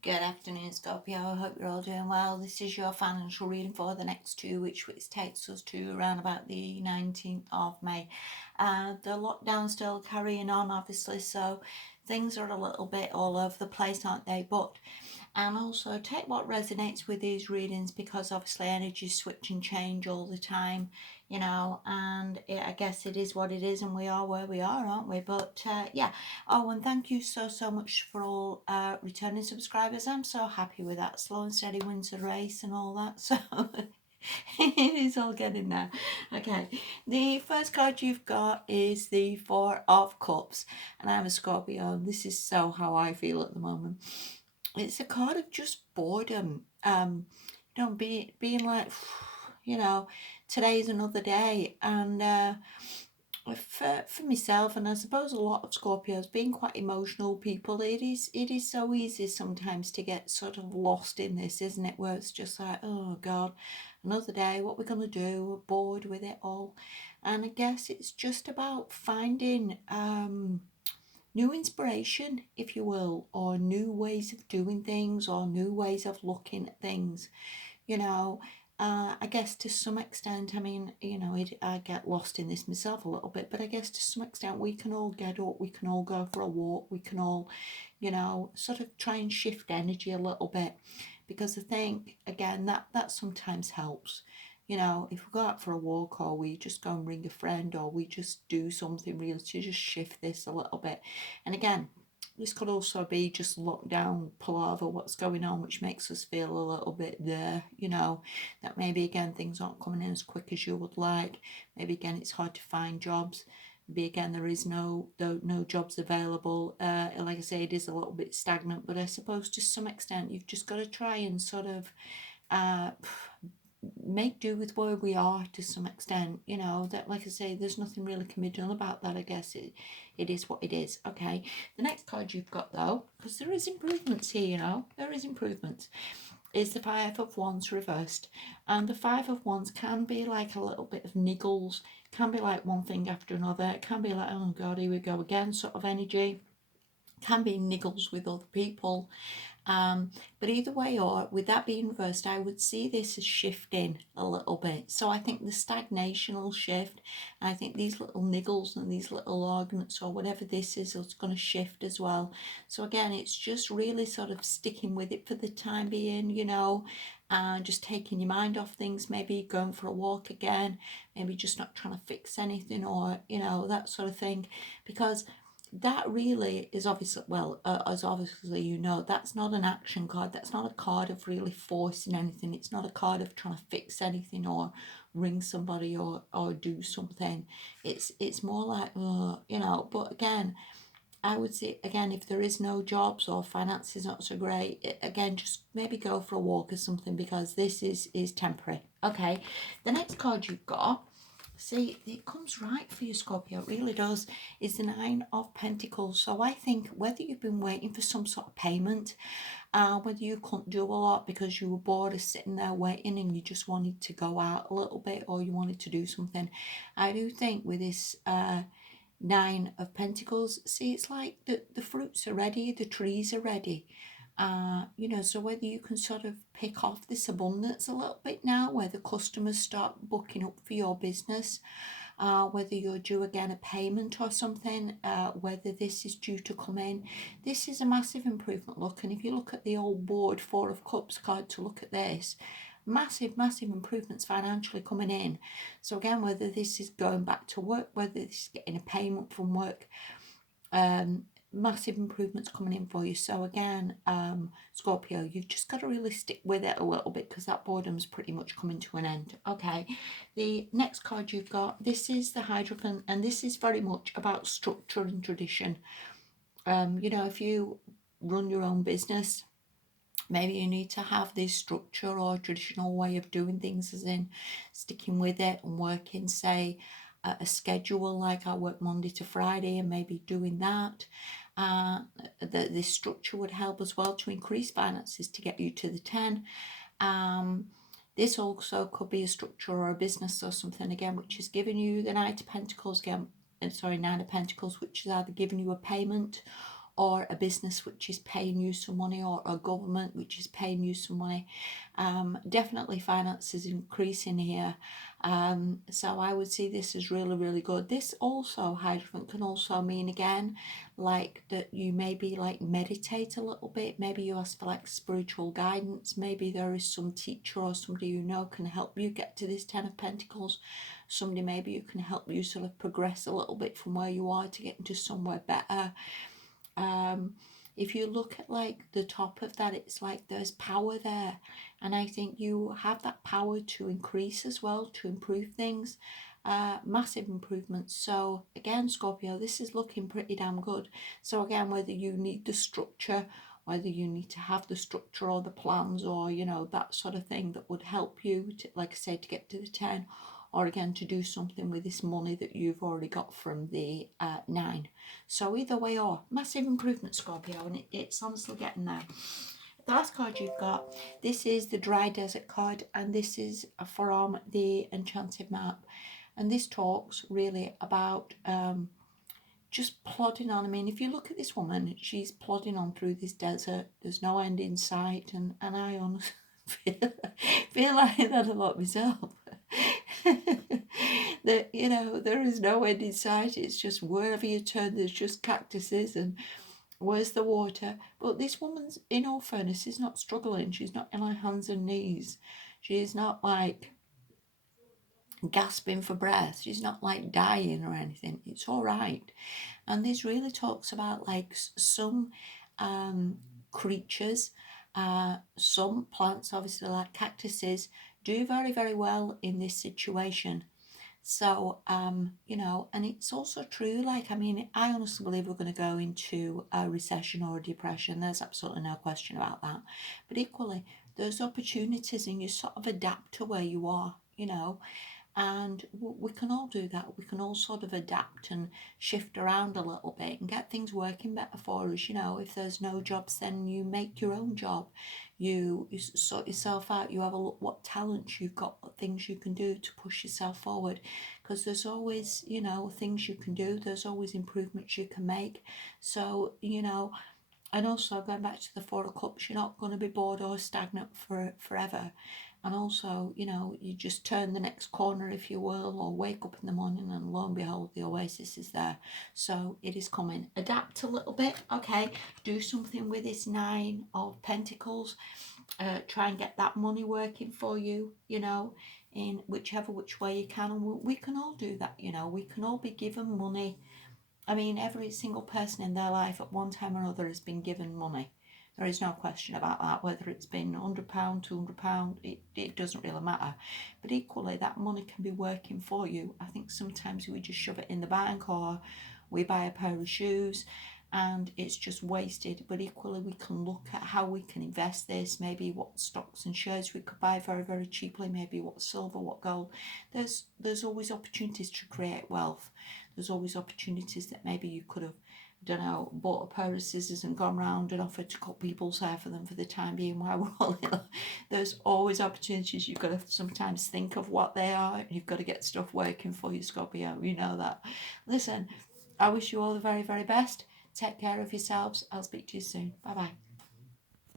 Good afternoon, Scorpio. I hope you're all doing well. This is your financial reading for the next 2 weeks, which takes us to around about the 19th of May. The lockdown's still carrying on, obviously, so things are a little bit all over the place, aren't they? But and also take what resonates with these readings because obviously energies switch and change all the time, and I guess it is what it is, and we are where we are, aren't we? But yeah. Oh, and thank you so much for all returning subscribers. I'm so happy with that. Slow and steady wins the race and all that. So it is all getting there. Okay, the first card you've got is the Four of Cups, and I'm a Scorpio. This is so how I feel at the moment. It's a card of just boredom. Being like, today's another day, and for myself, and I suppose a lot of Scorpios, being quite emotional people, it is so easy sometimes to get sort of lost in this, isn't it? Where it's just like, oh God, another day. What we're gonna do? We're bored with it all, and I guess it's just about finding new inspiration, if you will, or new ways of doing things, or new ways of looking at things. You know, I guess to some extent, I mean, I get lost in this myself a little bit, but I guess to some extent we can all get up, we can all go for a walk, we can all, sort of try and shift energy a little bit, because I think again that sometimes helps. If we go out for a walk, or we just go and ring a friend, or we just do something real to just shift this a little bit. And again, this could also be just lockdown palaver, what's going on, which makes us feel a little bit there, that maybe again things aren't coming in as quick as you would like. Maybe again it's hard to find jobs. Maybe again there is no jobs available. Like I say, it is a little bit stagnant, but I suppose to some extent you've just got to try and sort of uh, make do with where we are to some extent. That, like I say, there's nothing really can be done about that. I guess it is what it is. Okay, the next card you've got, though, because there is improvements here, there is improvements, is the Five of Wands reversed. And the Five of Wands can be like a little bit of niggles, can be like one thing after another, it can be like, oh God, here we go again sort of energy, can be niggles with other people. But either way, or with that being reversed, I would see this as shifting a little bit. So I think the stagnation will shift. I think these little niggles and these little arguments, or whatever this is going to shift as well. So again, it's just really sort of sticking with it for the time being, and just taking your mind off things, maybe going for a walk again, maybe just not trying to fix anything, or, that sort of thing. Because that really is obviously, well, as obviously that's not an action card. That's not a card of really forcing anything. It's not a card of trying to fix anything, or ring somebody, or do something. It's more like, but again, I would say, again, if there is no jobs or finances not so great, again, just maybe go for a walk or something, because this is temporary. Okay, the next card you've got, see, it comes right for you, Scorpio, it really does, is the Nine of Pentacles. So I think whether you've been waiting for some sort of payment, whether you couldn't do a lot because you were bored of sitting there waiting and you just wanted to go out a little bit, or you wanted to do something, I do think with this Nine of Pentacles, see, it's like the fruits are ready, the trees are ready. So whether you can sort of pick off this abundance a little bit now, where the customers start booking up for your business, whether you're due again a payment or something, whether this is due to come in, this is a massive improvement. Look, and if you look at the old board Four of Cups card to look at this, massive improvements financially coming in. So again, whether this is going back to work, whether this is getting a payment from work, massive improvements coming in for you. So again, Scorpio, you've just got to really stick with it a little bit, because that boredom's pretty much coming to an end. Okay, the next card you've got, this is the Hierophant, and this is very much about structure and tradition. If you run your own business, maybe you need to have this structure or traditional way of doing things, as in sticking with it and working, say, a schedule, like I work Monday to Friday, and maybe doing that. This structure would help as well to increase finances to get you to the 10. This also could be a structure or a business or something, again, which is giving you the Nine of Pentacles again. Nine of Pentacles, which is either giving you a payment, or a business which is paying you some money, or a government which is paying you some money. Definitely finances increasing here. So I would see this as really, really good. This also, Hierophant, can also mean again, like that you maybe like meditate a little bit. Maybe you ask for like spiritual guidance. Maybe there is some teacher or somebody you know can help you get to this Ten of Pentacles. Somebody maybe you can help you sort of progress a little bit from where you are to get into somewhere better. If you look at like the top of that, it's like there's power there, and I think you have that power to increase as well, to improve things, massive improvements. So again, Scorpio, this is looking pretty damn good. So again, whether you need the structure, whether you need to have the structure or the plans, or you know, that sort of thing that would help you to, like I said, to get to the 10, or again to do something with this money that you've already got from the 9. So either way, or massive improvement, Scorpio, and it's honestly getting there. The last card you've got, this is the Dry Desert card, and this is from the Enchanted Map, and this talks really about just plodding on. I mean, if you look at this woman, she's plodding on through this desert. There's no end in sight, and I honestly feel like that a lot myself. That, you know, there is no end in sight. It's just wherever you turn, there's just cactuses, and where's the water? But this woman's, in all fairness, is not struggling. She's not on her hands and knees. She's not like gasping for breath. She's not like dying or anything. It's all right. And this really talks about like some creatures, some plants, obviously like cactuses, do very, very well in this situation. So, you know, and it's also true, like, I mean, I honestly believe we're going to go into a recession or a depression. There's absolutely no question about that. But equally, there's opportunities, and you sort of adapt to where you are, you know. And we can all do that. We can all sort of adapt and shift around a little bit and get things working better for us. You know, if there's no jobs, then you make your own job. You sort yourself out. You have a look what talents you've got, what things you can do to push yourself forward. Because there's always, you know, things you can do. There's always improvements you can make. So, you know, and also going back to the Four of Cups, you're not going to be bored or stagnant forever. And also, you know, you just turn the next corner, if you will, or wake up in the morning and lo and behold, the oasis is there. So it is coming. Adapt a little bit, okay? Do something with this 9 of Pentacles. Try and get that money working for you, you know, in which way you can. And we can all do that, you know. We can all be given money. I mean, every single person in their life at one time or another has been given money. There is no question about that, whether it's been £100, £200, it doesn't really matter. But equally, that money can be working for you. I think sometimes we just shove it in the bank, or we buy a pair of shoes and it's just wasted. But equally, we can look at how we can invest this, maybe what stocks and shares we could buy very, very cheaply, maybe what silver, what gold. There's always opportunities to create wealth. There's always opportunities that maybe you could have, I don't know, bought a pair of scissors and gone round and offered to cut people's hair for them for the time being while we're all ill. There's always opportunities. You've got to sometimes think of what they are. You've got to get stuff working for you, Scorpio. You know that. Listen, I wish you all the very, very best. Take care of yourselves. I'll speak to you soon. Bye-bye.